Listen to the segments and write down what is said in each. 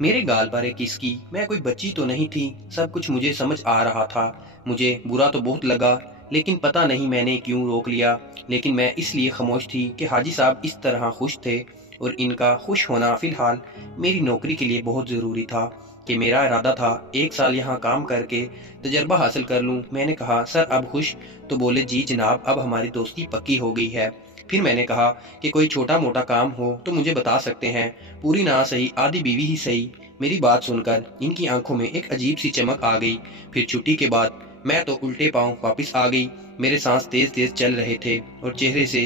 मेरे गाल पर एक किसकी। मैं कोई बच्ची तो नहीं थी, सब कुछ मुझे समझ आ रहा था। मुझे बुरा तो बहुत लगा, लेकिन पता नहीं मैंने क्यों रोक लिया। लेकिन मैं इसलिए खामोश थी कि हाजी साहब इस तरह खुश थे, और इनका खुश होना फिलहाल मेरी नौकरी के लिए बहुत ज़रूरी था। कि मेरा इरादा था 1 साल यहाँ काम करके तजर्बा हासिल कर लूँ। मैंने कहा, सर अब खुश? तो बोले, जी जनाब, अब हमारी दोस्ती पक्की हो गई है। फिर मैंने कहा कि कोई छोटा मोटा काम हो तो मुझे बता सकते हैं, पूरी ना सही आधी बीवी ही सही। मेरी बात सुनकर इनकी आंखों में एक अजीब सी चमक आ गई। फिर छुट्टी के बाद मैं तो उल्टे पांव वापस आ गई। मेरे सांस तेज तेज चल रहे थे और चेहरे से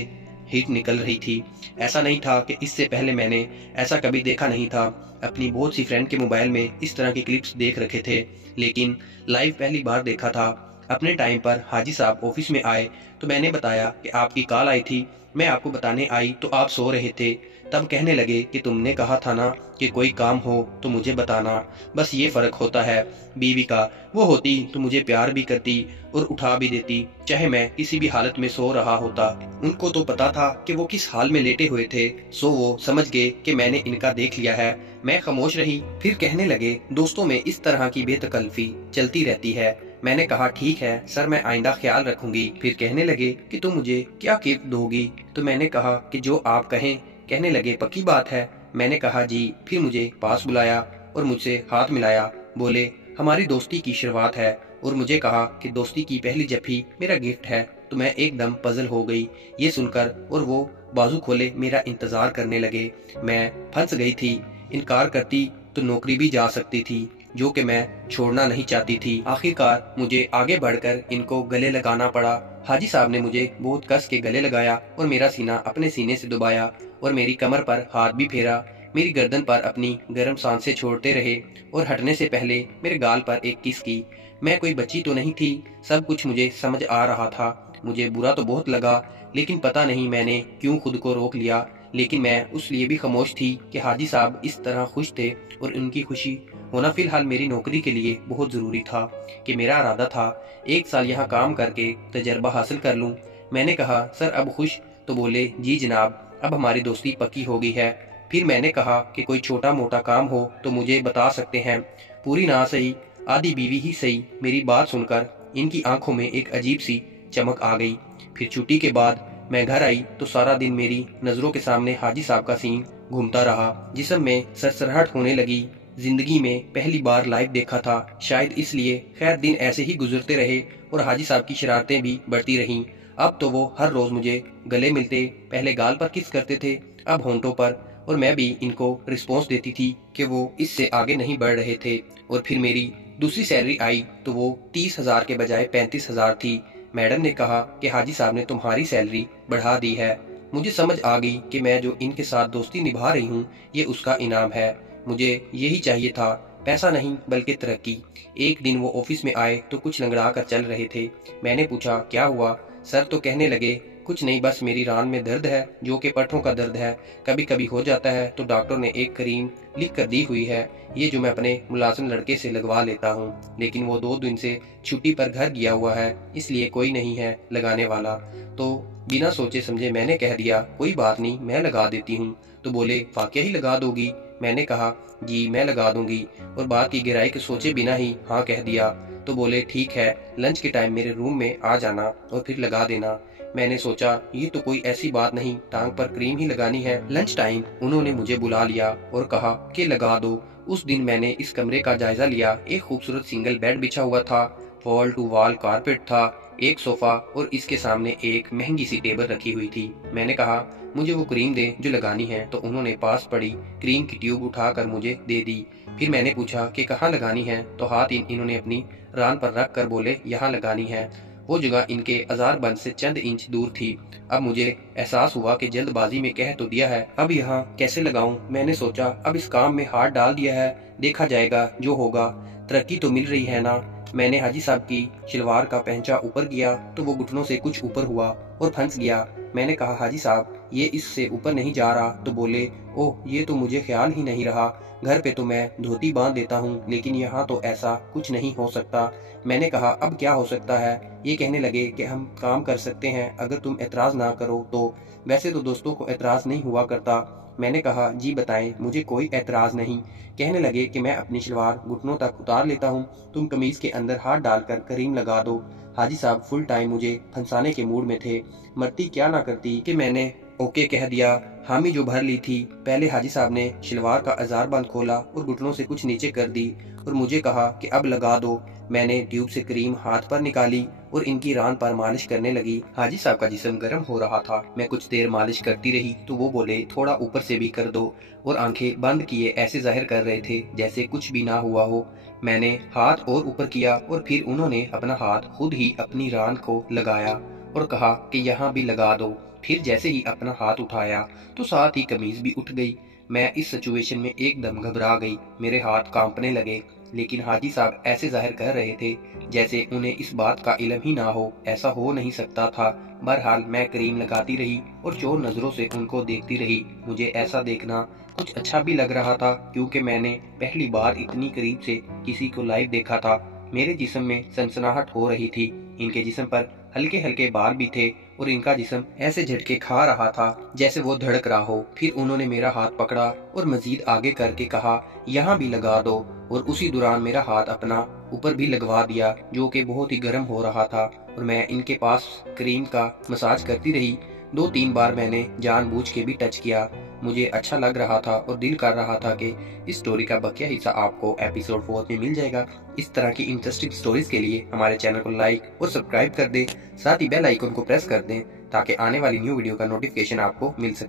हीट निकल रही थी। ऐसा नहीं था कि इससे पहले मैंने ऐसा कभी देखा नहीं था। अपनी बहुत सी फ्रेंड के मोबाइल में इस तरह के क्लिप्स देख रखे थे, लेकिन लाइव पहली बार देखा था। अपने टाइम पर हाजी साहब ऑफिस में आए तो मैंने बताया कि आपकी कॉल आई थी। मैं आपको बताने आई तो आप सो रहे थे। तब कहने लगे कि तुमने कहा था ना कि कोई काम हो तो मुझे बताना, बस ये फर्क होता है बीवी का। वो होती तो मुझे प्यार भी करती और उठा भी देती, चाहे मैं किसी भी हालत में सो रहा होता। उनको तो पता था कि वो किस हाल में लेटे हुए थे, सो वो समझ गए कि मैंने इनका देख लिया है। मैं खामोश रही। फिर कहने लगे, दोस्तों में इस तरह की बेतकल्फी चलती रहती है। मैंने कहा, ठीक है सर, मैं आइंदा ख्याल रखूंगी। फिर कहने लगे कि तुम मुझे क्या गिफ्ट दोगी? तो मैंने कहा कि जो आप कहें। कहने लगे, पक्की बात है? मैंने कहा, जी। फिर मुझे पास बुलाया और मुझसे हाथ मिलाया। बोले, हमारी दोस्ती की शुरुआत है। और मुझे कहा कि दोस्ती की पहली जफ्फी मेरा गिफ्ट है। तो मैं एकदम पजल हो गई ये सुनकर, और वो बाजू खोले मेरा इंतजार करने लगे। मैं फंस गई थी। इनकार करती तो नौकरी भी जा सकती थी, जो कि मैं छोड़ना नहीं चाहती थी। आखिरकार मुझे आगे बढ़कर इनको गले लगाना पड़ा। हाजी साहब ने मुझे बहुत कस के गले लगाया और मेरा सीना अपने सीने से दबाया और मेरी कमर पर हाथ भी फेरा। मेरी गर्दन पर अपनी गर्म सांसें छोड़ते रहे और हटने से पहले मेरे गाल पर एक किस की। मैं कोई बच्ची तो नहीं थी, सब कुछ मुझे समझ आ रहा था। मुझे बुरा तो बहुत लगा, लेकिन पता नहीं मैंने क्यों खुद को रोक लिया। लेकिन मैं उस लिए भी खामोश थी कि हाजी साहब इस तरह खुश थे, और उनकी खुशी होना फिलहाल मेरी नौकरी के लिए बहुत ज़रूरी था। कि मेरा इरादा था 1 साल यहाँ काम करके तजर्बा हासिल कर लूँ। मैंने कहा, सर अब खुश? तो बोले, जी जनाब, अब हमारी दोस्ती पक्की हो गई है। फिर मैंने कहा कि कोई छोटा मोटा काम हो तो मुझे बता सकते हैं, पूरी ना सही आधी बीवी ही सही। मेरी बात सुनकर इनकी आंखों में एक अजीब सी चमक आ गई। फिर छुट्टी के बाद मैं घर आई तो सारा दिन मेरी नज़रों के सामने हाजी साहब का सीन घूमता रहा। जिस्म में सरसराहट होने लगी। जिंदगी में पहली बार लाइव देखा था, शायद इसलिए। खैर, दिन ऐसे ही गुजरते रहे और हाजी साहब की शरारतें भी बढ़ती रहीं। अब तो वो हर रोज मुझे गले मिलते, पहले गाल पर किस करते थे, अब होंठों पर। और मैं भी इनको रिस्पॉन्स देती थी कि वो इससे आगे नहीं बढ़ रहे थे। और फिर मेरी दूसरी सैलरी आई तो वो 30,000 के बजाय 35,000 थी। मैडम ने कहा कि हाजी साहब ने तुम्हारी सैलरी बढ़ा दी है। मुझे समझ आ गई कि मैं जो इनके साथ दोस्ती निभा रही हूँ ये उसका इनाम है। मुझे यही चाहिए था, पैसा नहीं बल्कि तरक्की। एक दिन वो ऑफिस में आए तो कुछ लंगड़ा कर चल रहे थे। मैंने पूछा, क्या हुआ सर? तो कहने लगे, कुछ नहीं, बस मेरी रान में दर्द है, जो कि पट्टों का दर्द है। कभी कभी हो जाता है तो डॉक्टर ने एक क्रीम लिख कर दी हुई है, ये जो मैं अपने मुलाजिम लड़के से लगवा लेता हूँ। लेकिन वो 2 दिन से छुट्टी पर घर गया हुआ है, इसलिए कोई नहीं है लगाने वाला। तो बिना सोचे समझे मैंने कह दिया, कोई बात नहीं, मैं लगा देती हूँ। तो बोले, वाकई ही लगा दोगी? मैंने कहा, जी मैं लगा दूंगी। और बात की गहराई के सोचे बिना ही हाँ कह दिया। तो बोले, ठीक है, लंच के टाइम मेरे रूम में आ जाना और फिर लगा देना। मैंने सोचा, ये तो कोई ऐसी बात नहीं, टांग पर क्रीम ही लगानी है। लंच टाइम उन्होंने मुझे बुला लिया और कहा कि लगा दो। उस दिन मैंने इस कमरे का जायजा लिया। एक खूबसूरत सिंगल बेड बिछा हुआ था, वॉल टू वॉल कारपेट था, एक सोफा और इसके सामने एक महंगी सी टेबल रखी हुई थी। मैंने कहा, मुझे वो क्रीम दे जो लगानी है। तो उन्होंने पास पड़ी क्रीम की ट्यूब उठाकर मुझे दे दी। फिर मैंने पूछा कि कहाँ लगानी है? तो हाथ इन्होंने अपनी रान पर रख कर बोले, यहाँ लगानी है। वो जगह इनके अज़ारबंद से चंद इंच दूर थी। अब मुझे एहसास हुआ कि जल्दबाजी में कह तो दिया है, अब यहाँ कैसे लगाऊं? मैंने सोचा, अब इस काम में हाथ डाल दिया है, देखा जाएगा जो होगा, तरक्की तो मिल रही है ना। मैंने हाजी साहब की शलवार का पहंचा ऊपर किया तो वो घुटनों से कुछ ऊपर हुआ और फंस गया। मैंने कहा, हाजी साहब یہ اس سے اوپر نہیں جا رہا تو بولے اوہ یہ تو مجھے خیال ہی نہیں رہا، گھر پہ تو میں دھوتی باندھ دیتا ہوں لیکن یہاں تو ایسا کچھ نہیں ہو سکتا۔ میں نے کہا اب کیا ہو سکتا ہے؟ یہ کہنے لگے کہ ہم کام کر سکتے ہیں اگر تم اعتراض نہ کرو تو۔ ویسے تو دوستوں کو اعتراض نہیں ہوا کرتا۔ میں نے کہا جی بتائیں، مجھے کوئی اعتراض نہیں۔ کہنے لگے کہ میں اپنی شلوار گھٹنوں تک اتار لیتا ہوں، تم قمیض کے اندر ہاتھ ڈال کر کریم لگا دو۔ حاجی صاحب فل ٹائم مجھے پھنسانے کے موڈ میں تھے۔ مرتی کیا نہ کرتی کہ میں نے اوکے کہہ دیا۔ حامی جو بھر لی تھی، پہلے حاجی صاحب نے شلوار کا ازار بند کھولا اور گھٹنوں سے کچھ نیچے کر دی اور مجھے کہا کہ اب لگا دو۔ میں نے ٹیوب سے کریم ہاتھ پر نکالی اور ان کی ران پر مالش کرنے لگی۔ حاجی صاحب کا جسم گرم ہو رہا تھا۔ میں کچھ دیر مالش کرتی رہی تو وہ بولے تھوڑا اوپر سے بھی کر دو، اور آنکھیں بند کیے ایسے ظاہر کر رہے تھے جیسے کچھ بھی نہ ہوا ہو۔ میں نے ہاتھ اور اوپر کیا اور پھر انہوں نے اپنا ہاتھ خود ہی اپنی ران کو لگایا اور کہا کہ یہاں بھی لگا دو۔ پھر جیسے ہی اپنا ہاتھ اٹھایا تو ساتھ ہی قمیض بھی اٹھ گئی۔ میں اس سچویشن میں ایک دم گھبرا گئی، میرے ہاتھ کانپنے لگے، لیکن حاجی صاحب ایسے ظاہر کر رہے تھے جیسے انہیں اس بات کا علم ہی نہ ہو، ایسا ہو نہیں سکتا تھا۔ بہرحال میں کریم لگاتی رہی اور چور نظروں سے ان کو دیکھتی رہی۔ مجھے ایسا دیکھنا کچھ اچھا بھی لگ رہا تھا کیونکہ میں نے پہلی بار اتنی قریب سے کسی کو لائیو دیکھا تھا۔ میرے جسم میں سنسناہٹ ہو رہی تھی، ان کے جسم پر ہلکے ہلکے بال بھی تھے اور ان کا جسم ایسے جھٹکے کھا رہا تھا جیسے وہ دھڑک رہا ہو۔ پھر انہوں نے میرا ہاتھ پکڑا اور مزید آگے کر کے کہا یہاں بھی لگا دو، اور اسی دوران میرا ہاتھ اپنا اوپر بھی لگوا دیا جو کہ بہت ہی گرم ہو رہا تھا، اور میں ان کے پاس کریم کا مساج کرتی رہی۔ 2-3 بار میں نے جان بوجھ کے بھی ٹچ کیا۔ مجھے اچھا لگ رہا تھا اور دل کر رہا تھا کہ اس سٹوری کا بقیہ حصہ آپ کو ایپیسوڈ 4 میں مل جائے گا۔ اس طرح کی انٹرسٹنگ سٹوریز کے لیے ہمارے چینل کو لائک اور سبسکرائب کر دیں، ساتھ ہی بیل آئیکن کو پریس کر دیں تاکہ آنے والی نیو ویڈیو کا نوٹیفیکیشن آپ کو مل سکے۔